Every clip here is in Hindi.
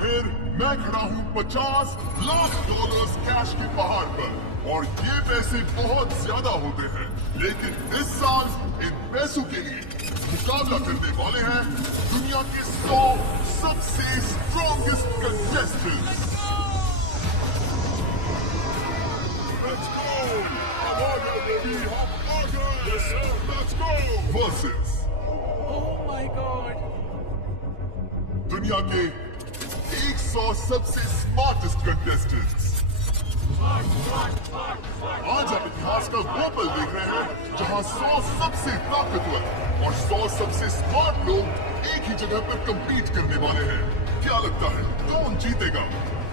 फिर मैं खड़ा हूँ 50 लाख डॉलर्स कैश के पहाड़ पर, और ये पैसे बहुत ज्यादा होते हैं, लेकिन इस साल इन पैसों के लिए मुकाबला करने वाले हैं दुनिया के 100 सबसे strongest contestants. Let's go! I'm on it, baby! I'm on it! Yes, sir! Let's go! Versus Oh my God! दुनिया के 100 सबसे स्मार्टेस्ट कंटेस्टेंट्स। आज आप इतिहास का वो पल देख रहे हैं जहां 100 सबसे ताकतवर और 100 सबसे स्मार्ट लोग एक ही जगह पर compete करने वाले हैं। क्या लगता है कौन जीतेगा,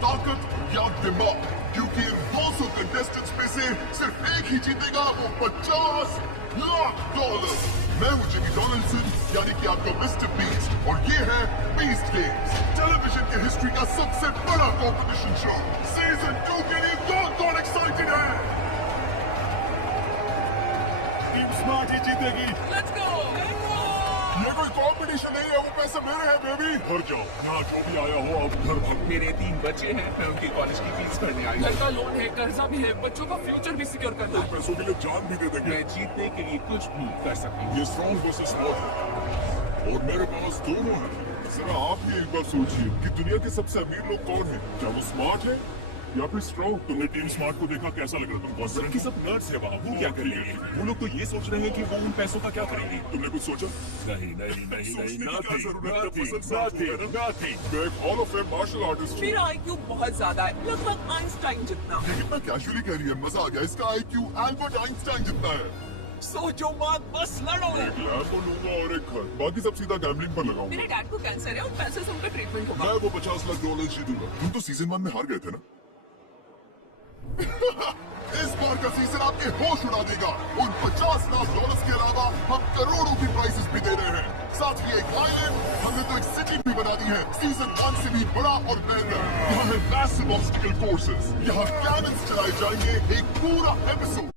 ताकत या दिमाग? क्योंकि इन 200 कंटेस्टेंट्स में से सिर्फ एक ही जीतेगा, वो 50 लाख डॉलर। मैं हूं जिमी डोनाल्डसन, यानी कि आपका मिस्टर बीस्ट, और ये है बीस्ट गेम्स, टेलीविजन की हिस्ट्री का सबसे बड़ा कंपटीशन शो। सीजन 2 के लिए कौन एक्साइटेड है? टीम स्मार्ट ही जीतेगी। Let's go! ये कोई कंपटीशन नहीं है, वो पैसे मेरे हैं बेबी। घर जाओ, यहाँ जो भी आया हो अब घर भाग। मेरे 3 बच्चे हैं, मैं उनकी कॉलेज की फीस भरने आई हूँ। घर का लोन है, कर्जा भी है, बच्चों का फ्यूचर भी सिक्योर करना है। पैसों के लिए जान भी दे देंगे। मैं जीतने के लिए कुछ भी कर सकती हूँ। ये स्ट्रॉन्ग वर्सेस स्मार्ट है, और मेरे पास दोनों है। जरा आप ये एक बार सोचिए कि दुनिया के सबसे अमीर लोग कौन हैं? क्या वो स्मार्ट है या फिर स्ट्रॉन्ग? तुमने टीम स्मार्ट को देखा, कैसा लग रहा तुमको? सबकी सब नर्ड्स है वहाँ, वो क्या करेंगे? वो लोग तो ये सोच रहे हैं कि वो उन पैसों का क्या करेंगे। तुमने कुछ सोचा? नहीं नहीं नहीं नहीं, सोचने की क्या nothing, जरूरत है? nothing, पसंद साथ nothing, है। nothing। मैं एक hall of fame martial artist हूँ। मेरा IQ बहुत ज्यादा है, लगभग आइंस्टाइन जितना। ये कितना कैजुअली कह रही है, मजा आ गया। इसका IQ एल्बर्ट आइंस्टाइन जितना है। सोचो मत, बस लड़ो। एक लैब लूंगा और एक घर, बाकी सब सीधा गैम्बलिंग पर लगाऊंगा। मेरे डैड को कैंसर है और पैसे से उनका ट्रीटमेंट होगा। मैं वो 50 लाख डॉलर जीतूंगा। तुम तो सीजन 1 में हार गए थे ना? इस बार का सीजन आपके होश उड़ा देगा। उन 50 लाख डॉलर्स के अलावा हम करोड़ों की प्राइजेस भी दे रहे हैं। साथ ही एक आइलैंड, हमने तो एक सिटी भी बना दी है, सीजन 1 से भी बड़ा और बेहतर। यहाँ है मैसिव ऑब्स्टिकल कोर्सेस, यहाँ कैनन्स चलाए जाएंगे एक पूरा एपिसोड।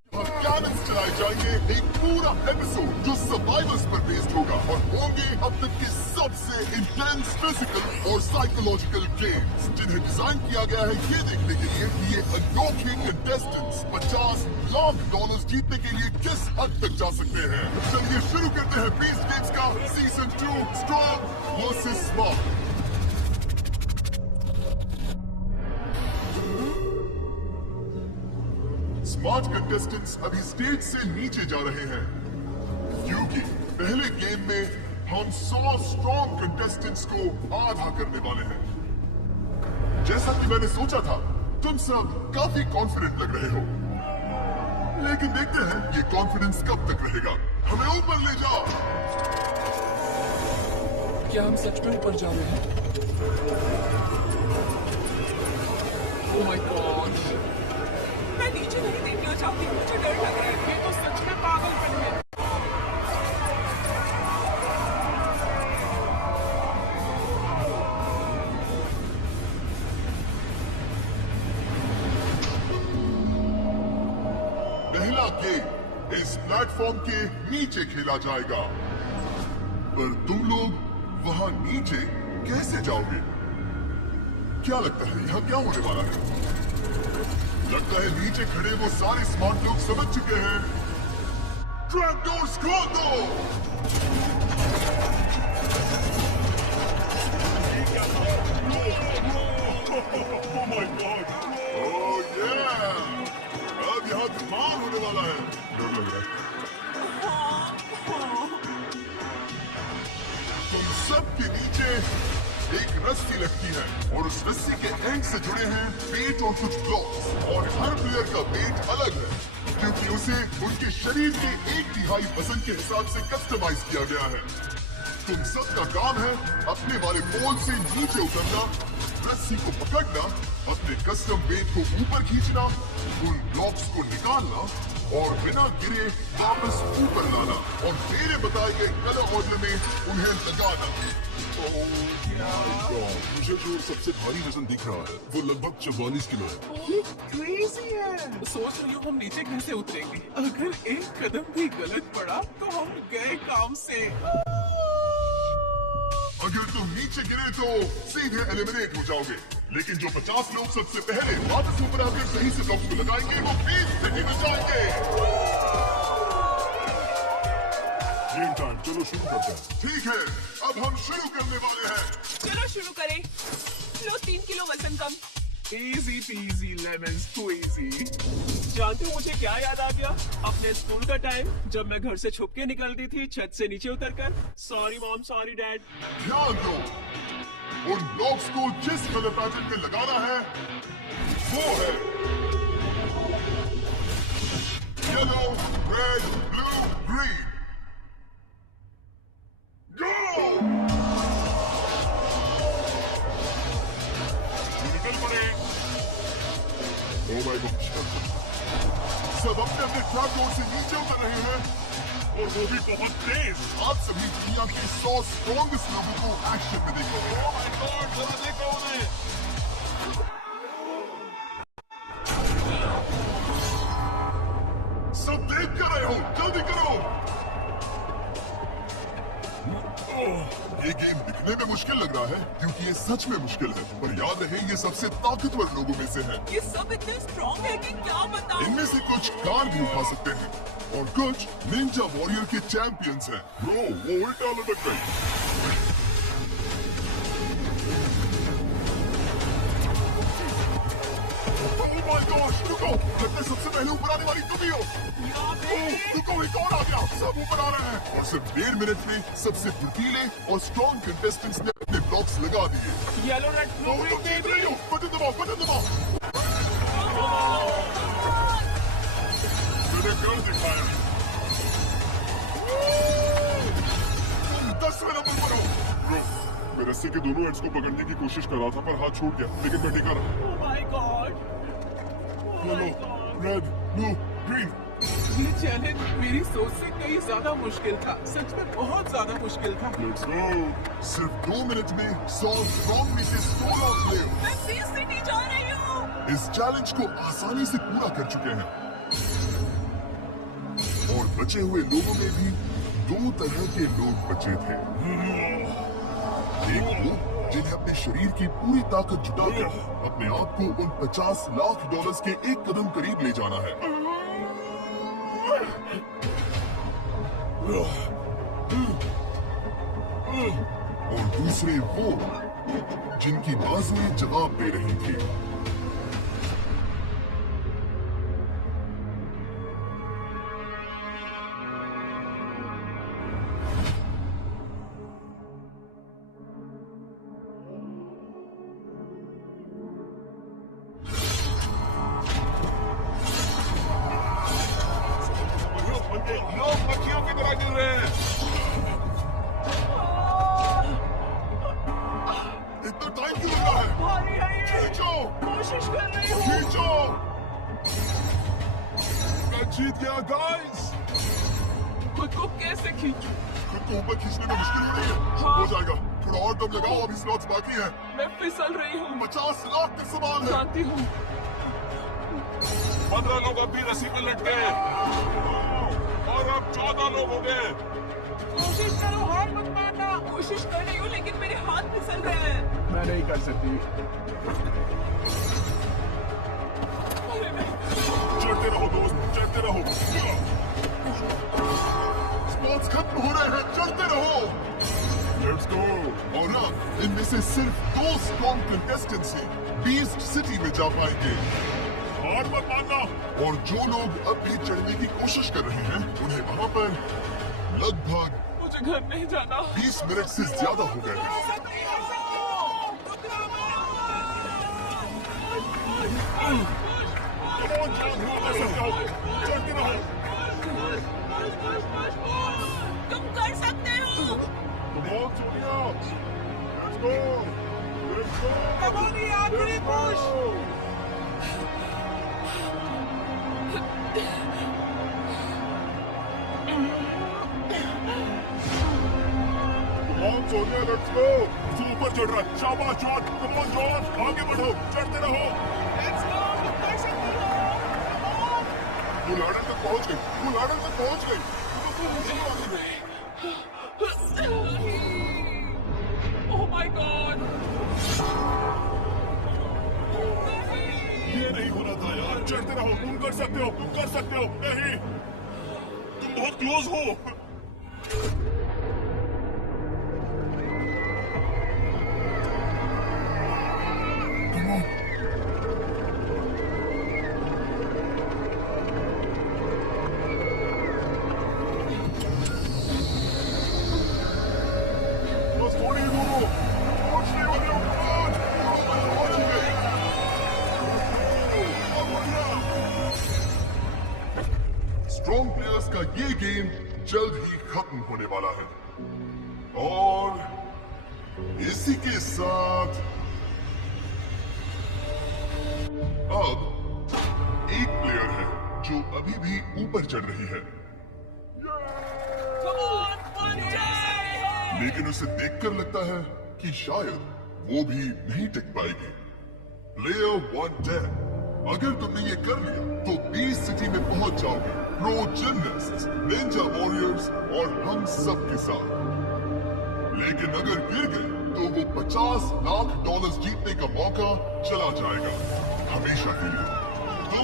जो सर्वाइवल्स पर बेस्ड होगा, और होंगे अब तक के सबसे इंटेंस फिजिकल और साइकोलॉजिकल गेम्स, जिन्हें डिजाइन किया गया है ये देखने के लिए कि ये अनोखे कंटेस्टेंट्स 50 लाख डॉलर जीतने के लिए किस हद तक जा सकते हैं। चलिए शुरू करते हैं बीस्ट गेम्स का season 2, strong versus smart. Smart contestants अभी स्टेज से नीचे जा रहे हैं, क्योंकि पहले गेम में हम 100 स्ट्रॉन्ग कंटेस्टेंट्स को आधा करने वाले हैं। जैसा कि मैंने सोचा था, तुम सब काफी कॉन्फिडेंट लग रहे हो, लेकिन देखते हैं ये कॉन्फिडेंस कब तक रहेगा। हमें ऊपर ले जाओ। क्या हम सच में ऊपर जा रहे हैं? Oh my God! मैं नीचे नहीं देखना चाहती, मुझे डर लग रहा है। ये तो सच में पागलपन है। पहला गेम इस प्लेटफॉर्म के नीचे खेला जाएगा, पर तुम लोग वहां नीचे कैसे जाओगे? क्या लगता है यहाँ क्या होने वाला है? लगता है नीचे खड़े वो सारे स्मार्ट लोग समझ चुके हैं। ट्रैप डोर्स खोल दो। Oh my God! Oh yeah! अब यहाँ धमाल होने वाला है। डर लग रहा है। तुम सबके नीचे एक रस्सी लगती है, और उस रस्सी के एंड से जुड़े हैं पेट और कुछ ब्लॉक्स, और हर प्लेयर का पेट अलग है, क्योंकि उसे उनके शरीर के 1/3 वजन के हिसाब से कस्टमाइज किया गया है। तुम सबका काम है अपने वाले पोल से नीचे उतरना, रस्सी को पकड़ना, अपने कस्टम वेट को ऊपर खींचना, उन ब्लॉक्स को निकालना और बिना गिरे वापस ऊपर लाना, और मेरे बताए गए कलर ऑर्डर में उन्हें लगाना। मुझे जो सबसे भारी वजन दिख रहा है वो लगभग 44 किलो है। ये क्रेजी है। सोच रही हूँ हम नीचे कैसे उतरेंगे। अगर एक कदम भी गलत पड़ा तो हम गए काम से। अगर तुम नीचे गिरे तो सीधे एलिमिनेट हो जाओगे, लेकिन जो 50 लोग सबसे पहले वापस ऊपर आकर सही से ब्लॉक्स को लगाएंगे वो 20 सिटी में जाएंगे। गेम टाइम, चलो शुरू करते हैं। ठीक है, अब हम शुरू करने वाले हैं। चलो शुरू करें। लो 3 किलो वजन कम। Easy peasy lemon squeezy. जानते हो मुझे क्या याद आ गया? अपने स्कूल का टाइम, जब मैं घर से छुप के निकलती थी छत से नीचे उतरकर। Sorry mom, sorry dad. ध्यान दो, उन ब्लॉक्स को जिस कलर पैटर्न पे लगाना है वो है येलो, रेड, ब्लू, ग्रीन। गो! निकल पड़े। ओह माय गॉड, सब अपने अपने ट्रैप डोर से नीचे उतर रहे हैं, और वो भी बहुत तेज। आप सभी दुनिया के 100 स्ट्रॉन्गेस्ट लोगों को एक्शन में देखोगे। ओह माय गॉड, जरा देखो उन्हें। सब देख कर रहे हो, जल्दी करो। ये गेम दिखने में मुश्किल लग रहा है क्योंकि ये सच में मुश्किल है, पर याद रहे ये सबसे ताकतवर लोगों में से है। ये सब इतने स्ट्रॉन्ग है कि क्या बताऊं? इनमें से कुछ कार भी उठा सकते हैं और कुछ निंजा वॉरियर के चैंपियंस हैं। ब्रो, वो उल्टा लटक गई। Oh my gosh, रुको, लगता है सबसे पहले ऊपर आने वाली तुम ही हो। रुको, एक और आ गया। सब ऊपर आ रहे हैं और सिर्फ 1.5 मिनट में सबसे फुर्तीले और स्ट्रॉन्ग कंटेस्टेंट्स ने अपने ब्लॉक्स लगा दिए। येलो, रेड, ब्लू, तुम जीत रही हो। बटन दबाओ, बटन दबाओ। मैंने कर दिखाया। तुम 10वें नंबर पर हो। ब्रो, मैं रस्सी के दोनों एंड्स को पकड़ने की कोशिश कर रहा था पर हाथ छूट गया, लेकिन मैं टिका रहा। Oh my God! Oh my yellow, God! Red, blue, green. ये चैलेंज मेरी सोच से कहीं ज्यादा मुश्किल था। सच में बहुत ज्यादा मुश्किल था। Let's go. सिर्फ 2 मिनट में 100 स्ट्रॉन्ग में से 16 प्लेयर मैं 20 सिटी जा रही हूँ। इस चैलेंज को आसानी से पूरा कर चुके हैं, और बचे हुए लोगों में भी 2 तरह के लोग बचे थे। एक वो जिन्हें अपने शरीर की पूरी ताकत जुटाकर अपने आप को उन $50 लाख के एक कदम करीब ले जाना है, और दूसरे वो जिनकी बाजुएं जवाब दे रही थी। लोग मक्खियों की तरह गिर रहे हैं। इतना टाइम क्यों लग रहा है? भारी है ये। खींचो, कोशिश कर रही हूँ। खींचो। मैं जीत गया गाइस। खुद को कैसे खींचूं? खुद को ऊपर खींचने में मुश्किल हो रही है। हाँ। हो जाएगा, थोड़ा और दम लगाओ, अभी स्लॉट्स बाकी हैं। मैं फिसल रही हूँ। 50 लाख का सवाल है। जानती हूँ। 15 लोग अब भी रस्सी में लटके हैं और अब 14 लोग हो गए। कोशिश करो, हार मत मानना। कोशिश कर रही हूँ लेकिन मेरे हाथ फिसल रहे हैं। मैं नहीं कर सकती। अरे नहीं। चढ़ते रहो दोस्त, चढ़ते रहो। स्लॉट्स खत्म हो रहे हैं, चढ़ते रहो। Let's go. और अब इनमें से सिर्फ 2 स्ट्रॉन्ग कंटेस्टेंट्स ही बीस्ट सिटी में जा पाएंगे। हार मत मानना। और जो लोग अब भी चढ़ने की कोशिश कर रहे हैं उन्हें वहां पर लगभग मुझे घर नहीं जाना। 20 मिनट से ज्यादा हो गए हैं। चढ़ते रहो। तुम कर सकते हो। बहुत Sonia. Let's go, let's go. कमानी आखिरी push. Come on, Sonia, let's go. तू ऊपर चढ़ रहा है, शाबाश जॉन, come on जॉन, आगे बढ़ो, चढ़ते रहो। Let's go, तुम कर सकते हो। वो लाडन तक पहुंच गई, वो लाडन तक पहुंच गई। तो ऊपर आ गई। My God! ये नहीं होना था यार। चढ़ते रहो, तुम कर सकते हो, तुम कर सकते हो। नहीं, तुम बहुत क्लोज हो। बस थोड़ी ही दूर हो। कुछ नहीं हो गया। पहुंच गए। बहुत बढ़िया। स्ट्रॉन्ग प्लेयर्स का ये गेम जल्द ही खत्म होने वाला है और इसी के साथ अब एक प्लेयर है जो अभी भी ऊपर चढ़ रही है, Come on, Monday! लेकिन उसे देखकर लगता है कि शायद वो भी नहीं टिक पाएगी। Player 1 dead। अगर तुमने ये कर लिया तो बीस सिटी में पहुंच जाओगे प्रो जिमनास्ट, निंजा वॉरियर्स और हम सब के साथ। लेकिन अगर गिर गए तो वो $50 लाख जीतने का मौका चला जाएगा हमेशा के लिए। तो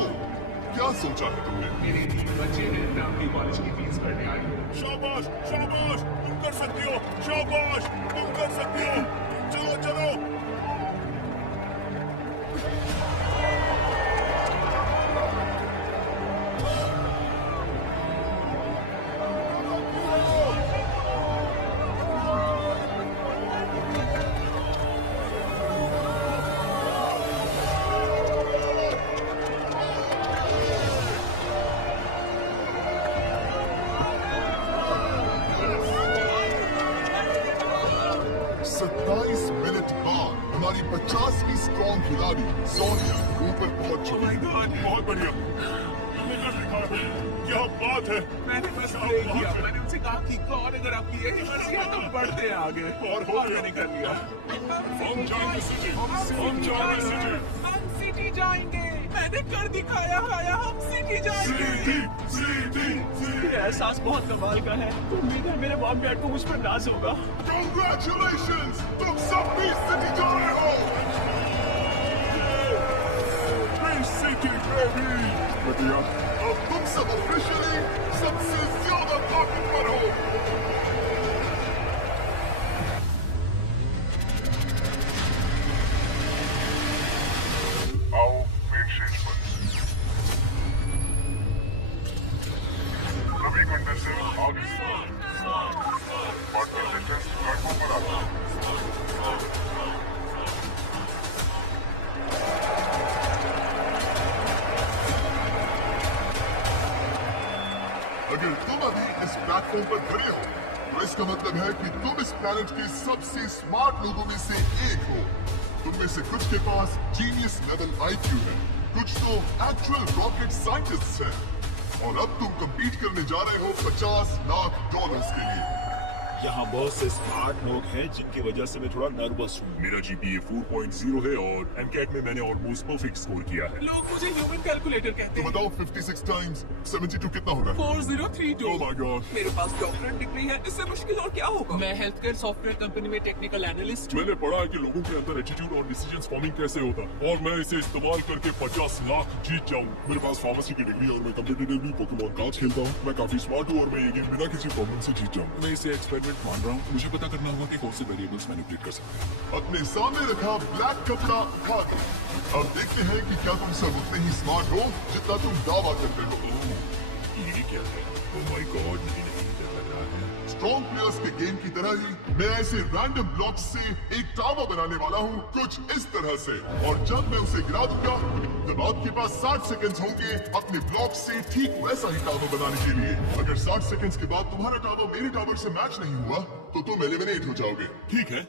क्या सोचा है तुमने? मेरे 3 बच्चे हैं, मैं अपनी कॉलेज की फीस भरने आई हूँ। शाबाश, शाबाश, तुम कर सकते हो। शाबाश, तुम कर सकते हो। चलो चलो। हमारी 50वीं स्ट्रॉन्ग खिलाड़ी सोनिया ऊपर पहुंच Oh चुकी my है। God, बहुत बढ़िया। तुमने कर दिखाया। क्या बात है। मैंने बस प्ले किया। मैंने उनसे कहा कि गॉड अगर आपकी यही मर्जी है तो बढ़ते हैं आगे। और हो गया। मैंने कर लिया। हम जाएंगे सिटी। हम जाएंगे सिटी। हम सिटी जाएंगे। मैंने कर दिखाया है, हम सिटी जाएंगे। City, city, city. ये एहसास बहुत कमाल का है। उम्मीद है मेरे मॉम डैड को मुझ पर नाज होगा। Congratulations! तुम सब भी सिटी जा रहे हो। City baby. बढ़िया। अब तुम सब ऑफिशियली सबसे ज्यादा ताकतवर हो। आओ मेन स्टेज पर। सभी कंटेस्टेंट आगे पार्टिसिपेंट्स प्लेटफॉर्म पर आते हैं। अगर तुम अभी इस प्लेटफॉर्म पर खड़े हो तो इसका मतलब है कि तुम इस प्लैनेट के सबसे स्मार्ट लोगों में से एक हो। तुम में से कुछ के पास जीनियस लेवल IQ है, कुछ तो एक्चुअल रॉकेट साइंटिस्ट हैं, और अब तुम compete करने जा रहे हो $50 लाख के लिए। यहाँ बहुत से स्मार्ट लोग हैं जिनकी वजह से मैं थोड़ा नर्वस हूँ। मेरा GPA 4.0 है और MCAT में मैंने ऑलमोस्ट परफेक्ट स्कोर किया है। लोग मुझे ह्यूमन कैलकुलेटर कहते तो हैं। बताओ 56 टाइम्स 72 कितना होगा? 4032। Oh my God। मेरे पास डॉक्टरेट डिग्री है, इससे मुश्किल और क्या होगा? मैं हेल्थ केयर सॉफ्टवेयर कंपनी में टेक्निकल एनालिस्ट हूँ। मैंने पढ़ा है कि लोगों के अंदर एटीट्यूड और डिसीजन फॉर्मिंग कैसे होता है, और मैं इसे इस्तेमाल करके 50 लाख जीत जाऊँ। मेरे पास फार्मेसी की डिग्री और मैं कम्पिटिटिवली पोकेमॉन कार्ड्स खेलता हूँ। मैं काफी स्मार्ट हूँ और मैं ये गेम बिना किसी प्रॉब्लम से जीत जाऊँ। मैं इसे एक्सपेरिमेंट मान रहा हूँ। मुझे पता करना होगा कि कौन से वेरिएबल्स मैनिपुलेट कर सकते हैं। अपने सामने रखा ब्लैक कपड़ा उठा दो। अब देखते हैं कि क्या तुम सब उतने ही स्मार्ट हो जितना तुम दावा करते हो। ये क्या है? Oh my God, नहीं डर लग रहा है। स्ट्रॉन्ग प्लेयर्स के गेम की तरह ही मैं ऐसे रैंडम ब्लॉक्स से एक टावर बनाने वाला हूँ, कुछ इस तरह से, और जब मैं उसे गिरा दूंगा तब आपके पास 60 सेकंड्स होंगे अपने ब्लॉक से ठीक वैसा ही टावर बनाने के लिए। अगर 60 सेकंड्स के बाद तुम्हारा टावर मेरे टावर से मैच नहीं हुआ तो तुम एलिमिनेट हो जाओगे। ठीक है,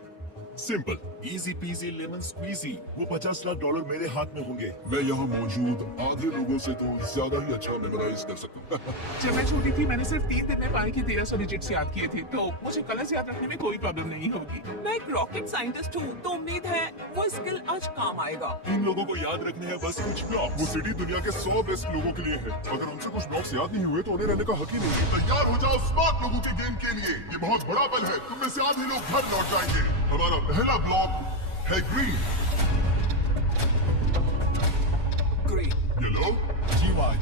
simple, easy peasy lemon squeezy. वो $50 लाख मेरे हाथ में होंगे। मैं यहाँ मौजूद आधे लोगों से तो ज्यादा ही अच्छा मेमोराइज कर सकता हूँ। जब मैं छोटी थी मैंने सिर्फ 3 दिन में पानी के 1300 डिजिट्स याद किए थे, तो मुझे कलर्स याद रखने में कोई प्रॉब्लम नहीं होगी। मैं एक रॉकेट साइंटिस्ट हूँ, तो उम्मीद है वो स्किल आज काम आएगा। इन लोगों को याद रखने हैं बस कुछ ब्लॉक। वो सिटी दुनिया के 100 बेस्ट लोगों के लिए है। अगर उनसे कुछ ब्लॉक्स याद नहीं हुए तो उन्हें रहने का हक ही नहीं है। तैयार हो जाओ स्मार्ट लोगों के गेम के लिए। ये बहुत बड़ा पल है, तुम में से आधे लोग घर लौट जाएंगे। हमारा पहला ब्लॉक है ग्रीन, ग्रेट, येलो। GY.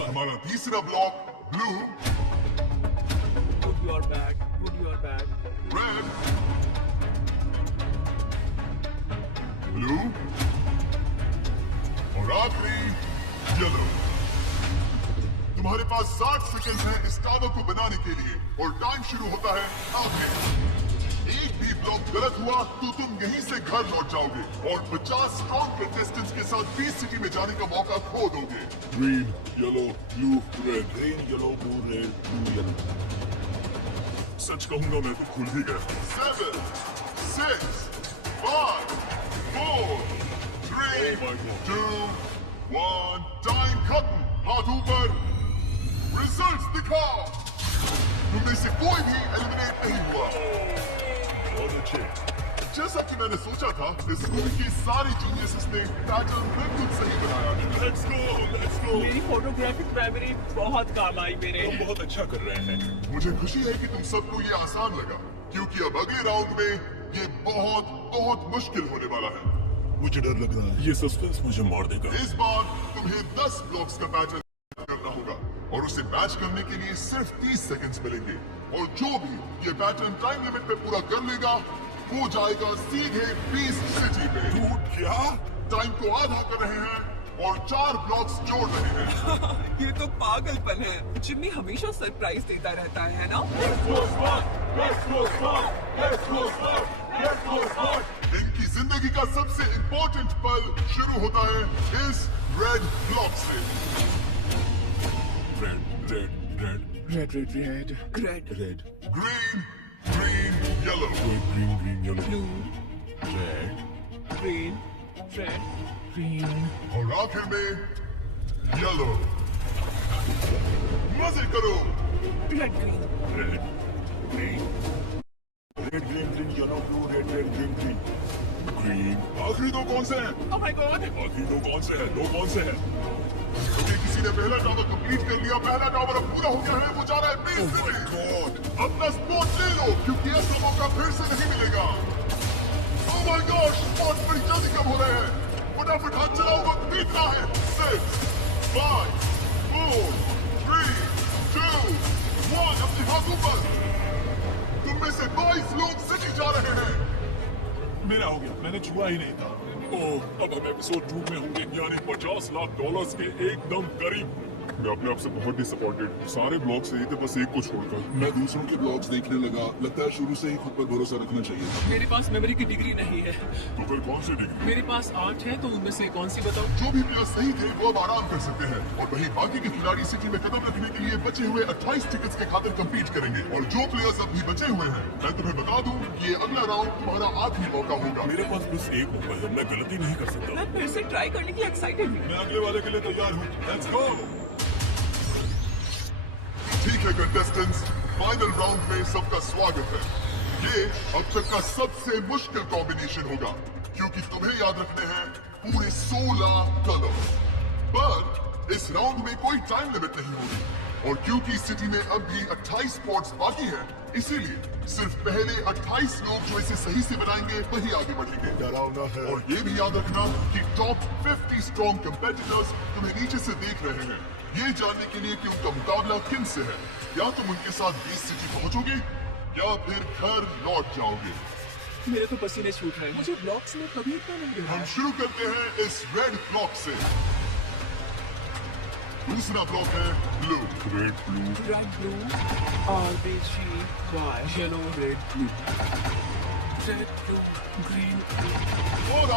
हमारा तीसरा block blue, put your bag, red, blue और आखिरी येलो। तुम्हारे पास 60 सेकंड है इस टावर को बनाने के लिए और टाइम शुरू होता है अभी। एक भी ब्लॉक गलत हुआ तो तुम यहीं से घर लौट जाओगे और 50 स्ट्रॉन्ग कंटेस्टेंट्स के साथ पीस सिटी में जाने का मौका खो दोगे। Green, yellow, blue, red. Green, yellow, blue, red, blue, yellow. सच कहूंगा मैं तो खुल ही गया। 7, 6, 5, 4, 3, Oh my God. 2, 1, टाइम खत्म। हाथ ऊपर, रिजल्ट्स दिखाओ। तुमने से कोई भी एलिमिनेट नहीं हुआ। बहुत अच्छे। जैसा कि मैंने सोचा था, इस स्कूल की सारी जीनियसेस ने पैटर्न बिल्कुल सही बनाया है। Let's go. मेरी फोटोग्राफिक मेमोरी बहुत काम आई मेरे। तुम बहुत अच्छा कर रहे हैं। मुझे खुशी है कि तुम सबको ये आसान लगा, क्योंकि अब अगले राउंड में ये बहुत बहुत मुश्किल होने वाला है। मुझे डर लग रहा है। ये सस्पेंस मुझे मार देगा। इस बार तुम्हें 10 ब्लॉक्स का पैटर्न करना होगा और उसे मैच करने के लिए सिर्फ 30 सेकंड्स मिलेंगे और जो भी ये पैटर्न टाइम लिमिट पे पूरा कर लेगा वो जाएगा सीधे बीस्ट सिटी पे। Dude, क्या? टाइम को आधा कर रहे हैं और 4 ब्लॉक्स जोड़ रहे हैं। ये तो पागलपन है। जिम्मी हमेशा सरप्राइज देता रहता है ना? इनकी जिंदगी का सबसे इम्पोर्टेंट पल शुरू होता है इस रेड ब्लॉक से। Red. Red, Red. Green, green, yellow. Green, yellow. Blue, Red. Green, red, green. और आखिर में येलो। मजे करो। Red, green. Red. Green. Red, green, yellow, blue, red, green. Green. आखिरी दो कौन से हैं? Oh my God! आखिरी दो कौन से हैं? क्योंकि किसी ने पहला टावर कंप्लीट कर लिया, पहला टावर अब पूरा हो गया है, वो जा रहा है बीस्ट सिटी। God. अपना स्पॉट ले लो, क्योंकि ऐसा मौका फिर से नहीं मिलेगा। Oh my gosh, स्पॉट बड़ी जल्दी कम हो रहे हैं। फटाफट हाथ चलाओ, वक्त बीतना है। 6, 5, 4, 3, 2, 1, अपने हाथ ऊपर। तुम में से 22 लोग सिटी जा रहे हैं। मेरा हो गया, मैंने छुआ ही नहीं था। ओह, अब हम एपिसोड 2 में होंगे, यानी $50 लाख के एकदम करीब। मैं अपने आप से बहुत डिसअपॉइंटेड। सारे ब्लॉग सही थे, बस एक को छोड़कर। मैं दूसरों के ब्लॉग्स देखने लगा। लगता है शुरू से ही खुद पर भरोसा रखना चाहिए। मेरे पास मेमोरी की डिग्री नहीं है। तो फिर कौन सी डिग्री? मेरे पास 8 है, तो उनमें से कौन सी बताऊं? जो भी प्लेयर सही थे वो अब आराम कर सकते हैं और वहीं बाकी के खिलाड़ी सिटी में कदम रखने के लिए बचे हुए 28 टिकट्स के खातिर कम्पीट करेंगे। और जो प्लेयर्स अब भी बचे हुए हैं, मैं तुम्हें बता दूं कि ये अगला राउंड तुम्हारा आखिरी मौका होगा। मेरे पास बस एक मौका है, मैं गलती नहीं कर सकता। मैं फिर से ट्राई करने की एक्साइटेड हूँ। मैं अगले वाले के लिए तैयार हूँ। Let's go. ठीक है कंटेस्टेंट्स, फाइनल राउंड में सबका स्वागत है। ये अब तक का सबसे मुश्किल कॉम्बिनेशन होगा, क्योंकि तुम्हें याद रखने हैं पूरे 16 कलर। पर इस राउंड में कोई टाइम लिमिट नहीं होगी और क्योंकि सिटी में अब भी 28 स्पॉट्स बाकी हैं, इसीलिए सिर्फ पहले 28 लोग जो इसे सही से बनाएंगे वही आगे बढ़ेंगे। डरावना है। और ये भी याद रखना कि टॉप 50 स्ट्रॉन्ग कंपेटिटर्स तुम्हें नीचे से देख रहे हैं, ये जानने के लिए कि उनका मुकाबला किन से है। या तुम उनके साथ बीस्ट सिटी पहुंचोगे या फिर घर लौट जाओगे। मेरे तो पसीने छूट रहे हैं। मुझे ब्लॉक्स में कभी इतना नहीं गिरा। हम शुरू करते हैं इस रेड ब्लॉक से। दूसरा ब्लॉक है blue. Red, blue. Red, blue, RBGY, yellow, red, blue, red, blue, green, और